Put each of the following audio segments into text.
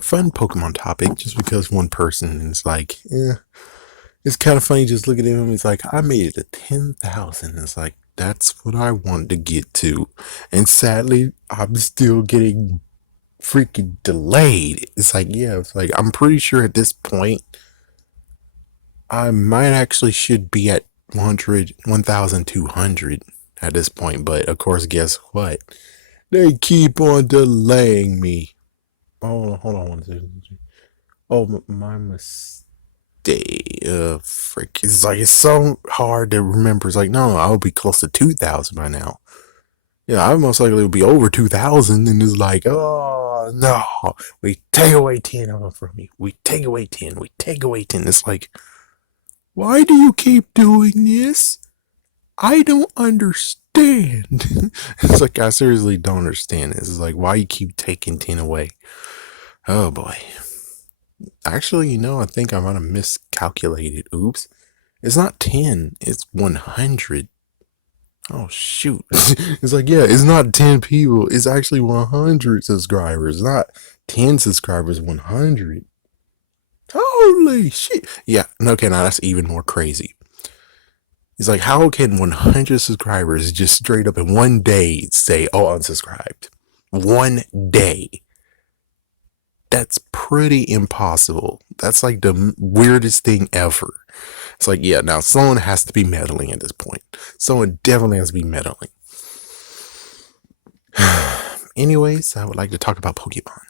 fun Pokemon topic just because one person is like, it's kind of funny just looking at him. He's like, I made it to 10,000. It's like, that's what I wanted to get to. And sadly, I'm still getting freaking delayed. It's like, I'm pretty sure at this point, I might actually should be at 1,200 at this point. But of course, guess what? They keep on delaying me. Oh, hold on one second. Oh, my mistake. Frick. It's so hard to remember. It's like, no, I'll be close to 2,000 by now. Yeah, I most likely will be over 2,000. And it's like, oh, no. We take away 10 of them from me. We take away 10. We take away 10. It's like, why do you keep doing this? I don't understand. It's like, I seriously don't understand this. It's like, why you keep taking 10 away? Oh, boy. Actually, I think I might have miscalculated. Oops. It's not 10, it's 100. Oh, shoot. It's like, it's not 10 people. It's actually 100 subscribers, not 10 subscribers, 100. Holy shit. Yeah, okay, now that's even more crazy. It's like, how can 100 subscribers just straight up in one day say, oh, unsubscribed? One day. That's pretty impossible. That's like the weirdest thing ever. It's like, now someone has to be meddling at this point. Someone definitely has to be meddling. Anyways, I would like to talk about Pokemon.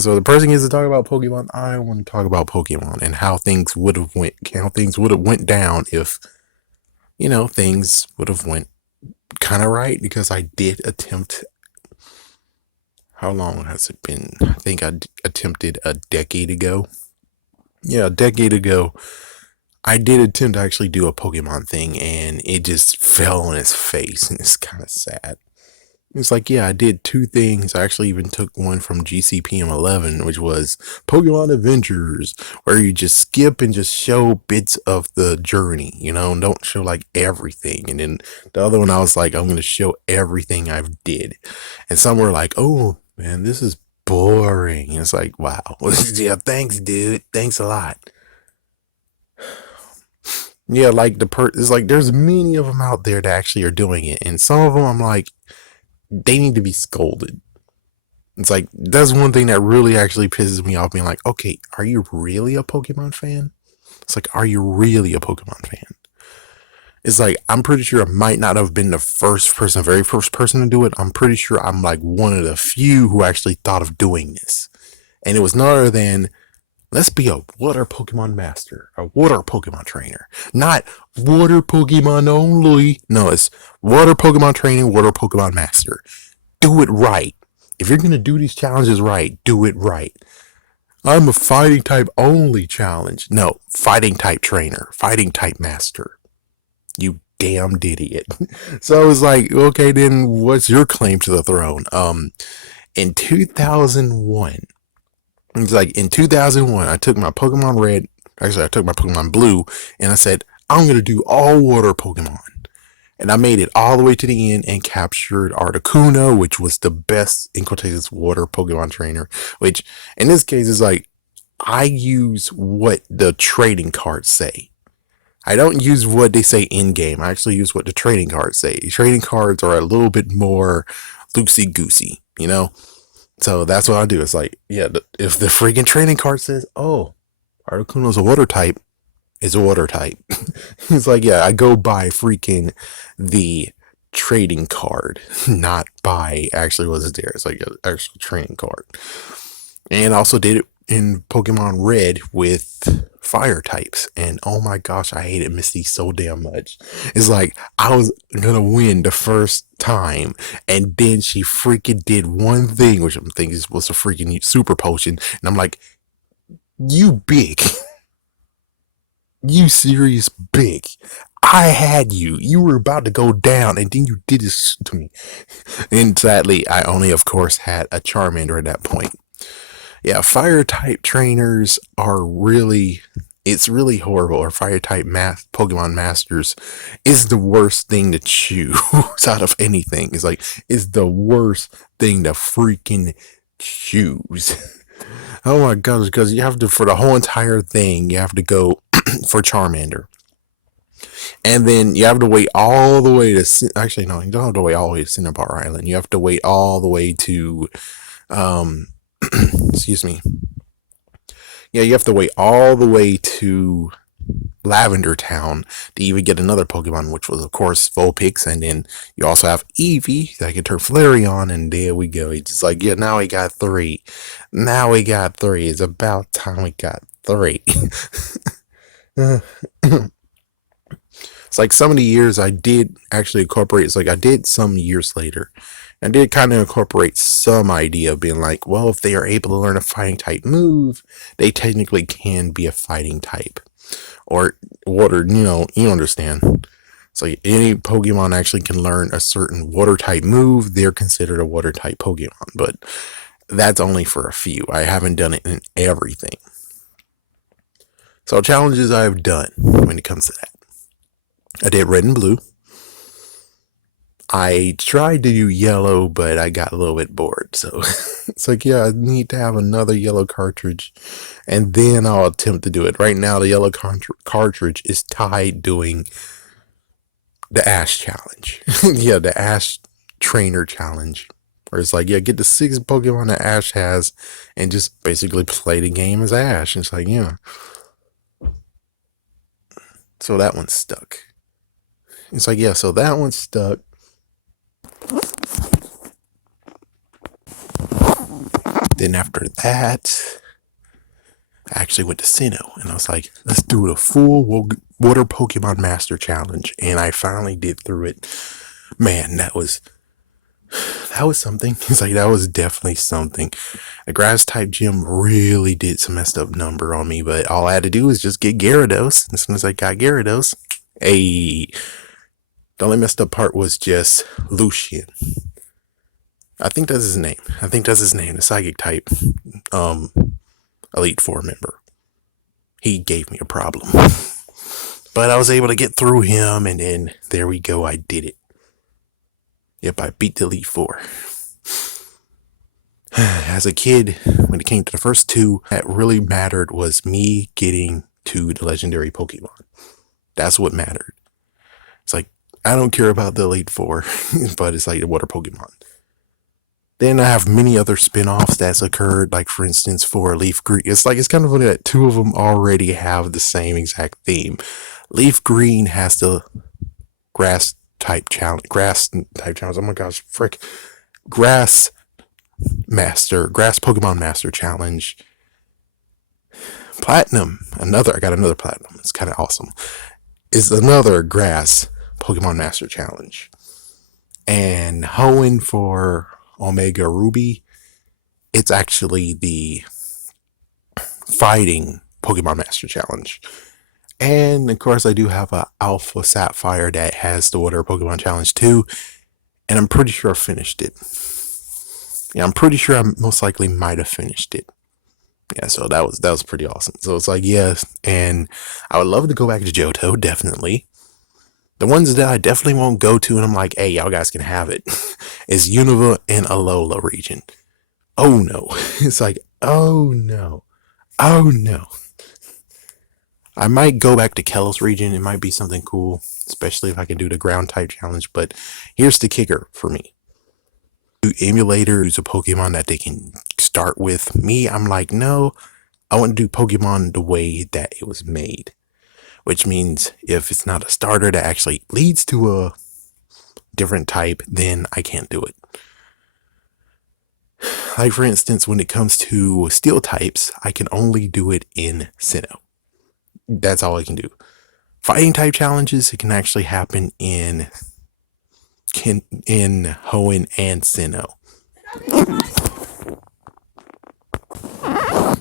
So the person gets to talk about Pokemon. I want to talk about Pokemon and how things would have went down if, things would have went kind of right, because I did attempt. How long has it been? I think I attempted a decade ago. Yeah, a decade ago, I did attempt to actually do a Pokemon thing, and it just fell on its face, and it's kind of sad. It's like, I did two things. I actually even took one from GCPM 11, which was Pokemon Adventures, where you just skip and just show bits of the journey, and don't show like everything. And then the other one, I was like, I'm going to show everything I've did. And some were like, oh man, this is boring. And it's like, wow. Yeah, thanks, dude. Thanks a lot. Yeah, like it's like there's many of them out there that actually are doing it. And some of them I'm like, they need to be scolded. It's like, that's one thing that really actually pisses me off, being like, okay, are you really a Pokemon fan? It's like, are you really a Pokemon fan? It's like, I'm pretty sure I might not have been the very first person to do it. I'm pretty sure I'm like one of the few who actually thought of doing this. And it was none other than, let's be a water Pokemon master, a water Pokemon trainer. Not water Pokemon only. No, it's water Pokemon training, water Pokemon master. Do it right. If you're going to do these challenges right, do it right. I'm a fighting type only challenge. No, fighting type trainer, fighting type master. You damned idiot. So I was like, okay, then what's your claim to the throne? In 2001, it's like in 2001, I took my Pokemon Red, actually I took my Pokemon Blue, and I said, I'm going to do all water Pokemon. And I made it all the way to the end and captured Articuno, which was the best, in quotations, water Pokemon trainer, which in this case is like, I use what the trading cards say. I don't use what they say in game. I actually use what the trading cards say. Trading cards are a little bit more loosey-goosey, So that's what I do. It's like, if the freaking trading card says, oh, Articuno's a water type, it's a water type. It's like, I go by freaking the trading card, not by actually what's there. It's like an actual trading card. And also did it in Pokemon Red with fire types, and oh my gosh, I hated Misty so damn much. It's like, I was gonna win the first time, and then she freaking did one thing, which I'm thinking was a freaking super potion, and I'm like, you big. You serious big. I had you. You were about to go down, and then you did this to me. And sadly, I only, of course, had a Charmander at that point. Yeah, fire type trainers are really, it's really horrible. Or fire type Pokemon masters is the worst thing to choose out of anything. It's like, it's the worst thing to freaking choose. Oh my gosh, because you have to, for the whole entire thing, you have to go for Charmander. And then you have to wait all the way to, actually, no, you don't have to wait all the way to Cinnabar Island. You have to wait all the way to, um, excuse me. Yeah, you have to wait all the way to Lavender Town to even get another Pokemon, which was, of course, Vulpix. And then you also have Eevee that can turn Flareon, and there we go. It's just like, yeah, now we got three. Now we got three. It's about time we got three. It's like some of the years I did actually incorporate, it's like I did some years later. I did kind of incorporate some idea of being like, well, if they are able to learn a fighting type move, they technically can be a fighting type. Or water, you understand. So any Pokemon actually can learn a certain water type move, they're considered a water type Pokemon. But that's only for a few. I haven't done it in everything. So challenges I've done when it comes to that. I did red and blue. I tried to do yellow, but I got a little bit bored. So it's like, yeah, I need to have another yellow cartridge, and then I'll attempt to do it. Right now, the yellow cartridge is tied doing the Ash challenge. Yeah, the Ash trainer challenge. Where it's like, yeah, get the 6 Pokemon that Ash has and just basically play the game as Ash. And it's like, yeah. So that one's stuck. It's like, yeah, so that one's stuck. Then after that, I actually went to Sinnoh, and I was like, let's do the full Water Pokemon Master Challenge. And I finally did through it. Man, that was something. It's like, that was definitely something. The grass type gym really did some messed up number on me, but all I had to do was just get Gyarados. As soon as I got Gyarados, the only messed up part was just Lucian. I think that's his name. The psychic type, Elite Four member. He gave me a problem. But I was able to get through him, and then there we go. I did it. Yep, I beat the Elite Four. As a kid, when it came to the first two, that really mattered was me getting to the legendary Pokemon. That's what mattered. It's like, I don't care about the Elite Four, but it's like the water Pokemon. Then I have many other spin-offs that's occurred, like for instance for Leaf Green. It's like, it's kind of funny that two of them already have the same exact theme. Leaf Green has the grass type challenge. Oh my gosh, frick. Grass Pokemon Master Challenge. Platinum, I got another Platinum. It's kind of awesome. Is another grass Pokemon Master Challenge. And Hoenn for Omega Ruby, it's actually the fighting Pokemon Master Challenge. And of course, I do have a Alpha Sapphire that has the Water Pokemon Challenge too, and I'm pretty sure I finished it. Yeah, I'm pretty sure I most likely might have finished it. Yeah, so that was pretty awesome. So it's like, yes, and I would love to go back to Johto, definitely. The ones that I definitely won't go to, and I'm like, hey, y'all guys can have it, is Unova and Alola region. Oh no. It's like, oh no. Oh no. I might go back to Kalos region. It might be something cool, especially if I can do the ground type challenge. But here's the kicker for me. Emulator is a Pokemon that they can start with. Me, I'm like, no, I want to do Pokemon the way that it was made. Which means if it's not a starter that actually leads to a different type, then I can't do it. Like for instance, when it comes to steel types, I can only do it in Sinnoh. That's all I can do. Fighting type challenges, it can actually happen in Hoenn and Sinnoh.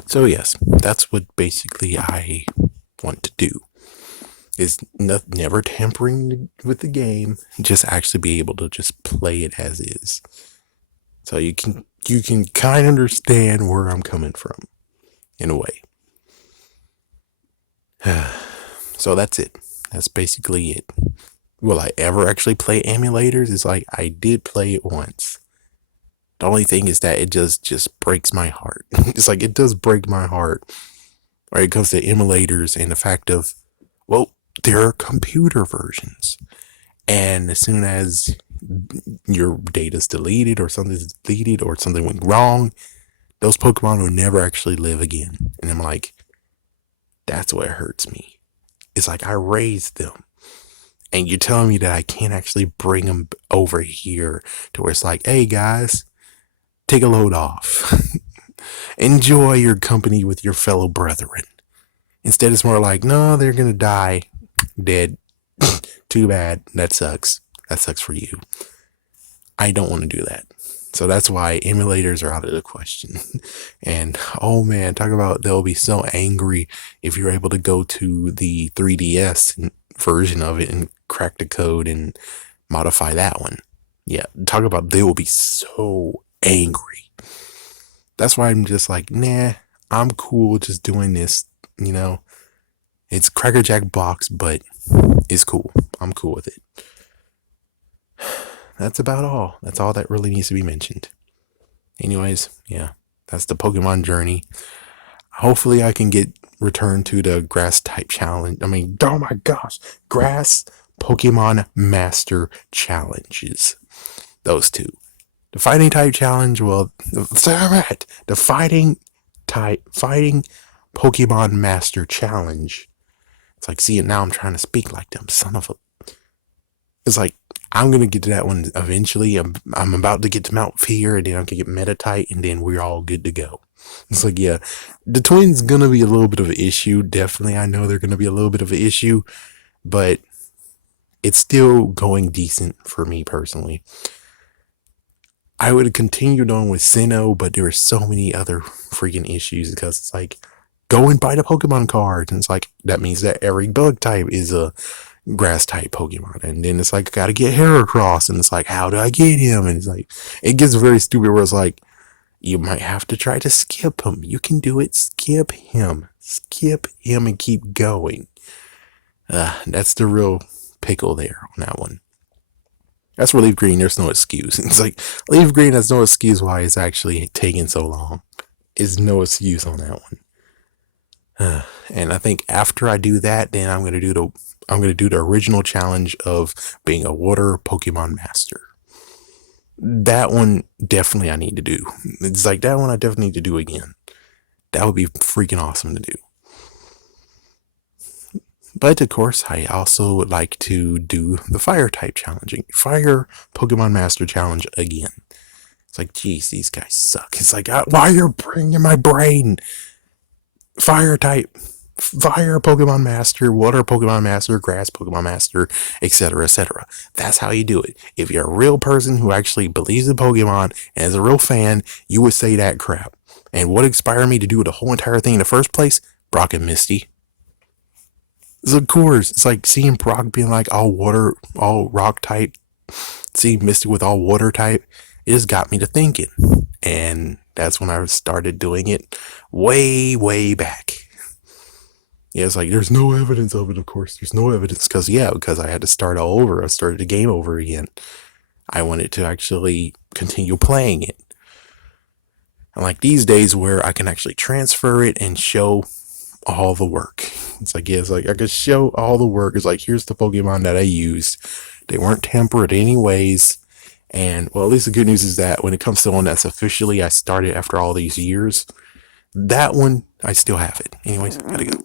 So yes, that's what basically I want to do. Is never tampering with the game, just actually be able to just play it as is. So you can kind of understand where I'm coming from, in a way. So that's it. That's basically it. Will I ever actually play emulators? It's like, I did play it once. The only thing is that it just breaks my heart. It's like it does break my heart when it comes to emulators and the fact of, well, there are computer versions. And as soon as your data's deleted or something's deleted or something went wrong, those Pokemon will never actually live again. And I'm like, that's what hurts me. It's like I raised them. And you're telling me that I can't actually bring them over here to where it's like, hey guys, take a load off. Enjoy your company with your fellow brethren. Instead, it's more like, no, they're going to die. Dead. Too bad. That sucks. That sucks for you. I don't want to do that. So that's why emulators are out of the question. And oh man, talk about they'll be so angry if you're able to go to the 3DS version of it and crack the code and modify that one. Yeah, talk about they will be so angry. That's why I'm just like, nah, I'm cool just doing this, you know. It's Cracker Jack box, but it's cool. I'm cool with it. That's about all. That's all that really needs to be mentioned. Anyways, yeah, that's the Pokemon journey. Hopefully I can get returned to the grass type challenge. I mean, oh my gosh, grass Pokemon Master challenges. Those two. The fighting type challenge, well, the fighting Pokemon Master challenge. It's like, see, now I'm trying to speak like them, son of a. It's like, I'm going to get to that one eventually. I'm about to get to Mount Fear, and then I'm going to get Meditite, and then we're all good to go. It's like, yeah, the twins going to be a little bit of an issue. Definitely, I know they're going to be a little bit of an issue, but it's still going decent for me personally. I would have continued on with Sinnoh, but there were so many other freaking issues because it's like, go and buy the Pokemon cards. And it's like, that means that every bug type is a grass type Pokemon. And then it's like, I gotta get Heracross. And it's like, how do I get him? And it's like, it gets very stupid where it's like, you might have to try to skip him. You can do it. Skip him. Skip him and keep going. That's the real pickle there on that one. That's for Leaf Green. There's no excuse. It's like, Leaf Green has no excuse why it's actually taking so long. There's no excuse on that one. And I think after I do that, then I'm gonna do the original challenge of being a water Pokemon master. That one definitely I need to do. It's like that one I definitely need to do again. That would be freaking awesome to do. But of course, I also would like to do the fire type challenging. Fire Pokemon Master Challenge again. It's like, geez, these guys suck. It's like, why you're bringing my brain? Fire type, fire Pokemon Master, water Pokemon Master, grass Pokemon Master, etc., etc. That's how you do it. If you're a real person who actually believes in Pokemon and is a real fan, you would say that crap. And what inspired me to do the whole entire thing in the first place? Brock and Misty. So of course, it's like seeing Brock being like all water, all rock type, seeing Misty with all water type, it just got me to thinking. And that's when I started doing it way, way back. Yeah, it's like, there's no evidence of it, of course. There's no evidence because I had to start all over. I started the game over again. I wanted to actually continue playing it. And like these days where I can actually transfer it and show all the work. It's like, yeah, it's like I could show all the work. It's like, here's the Pokemon that I used. They weren't tampered anyways. And well, at least the good news is that when it comes to one that's officially I started after all these years, that one I still have it. Anyways, gotta go.